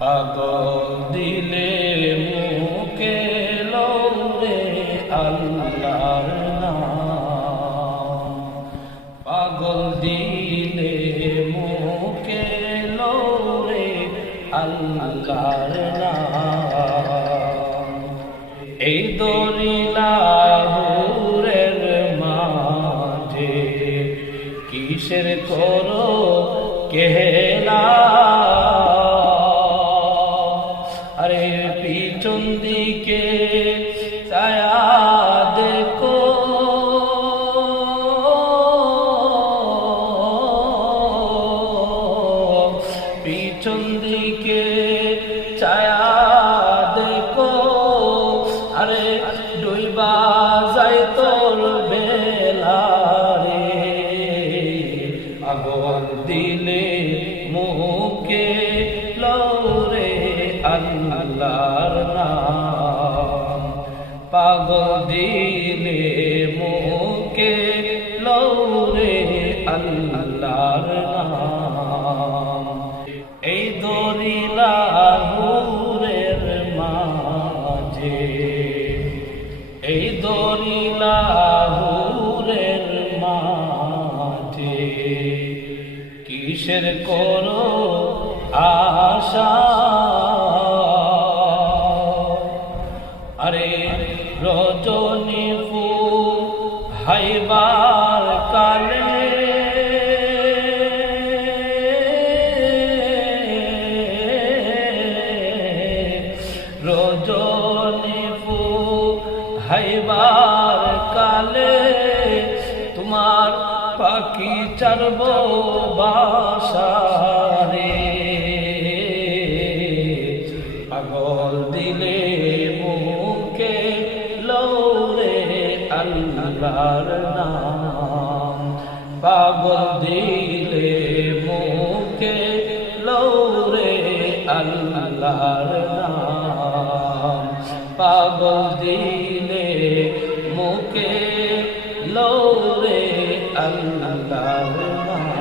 পাগল দিলে মুখে লৌরে আল্লাহর নাম, পাগল দিলে মুখে লৌরে আল্লাহর নাম। এই দরিলাহুরের মাঝে কিসের করো কেলা, আরে পিছন দিকে ছায়া দেখো, পিছন দিকে ছায়া দেখো, আরে ডুইবা যায় তোর বেলা রে। আগুন দিলে মুখে লৌরে আল্লাহর নাম, পাগল দিলে মুখে লৌরে আল্লাহর নাম। এই দরিলাহুরের মাঝে, এই দরিলাহুরের মাঝে কিসের করো আশা, আরে রজনী ফুল হাইবার কালে, রজনী ফুল হাইবার কালে তোমার পাখি চারব বাসা রে। পাগল দিলে মুখে লৌরে আল্লাহর নাম, পাগল দিলে মুখে লৌরে আল্লাহর নাম, পাগল দিলে মুখে লৌরে আল্লাহর নাম।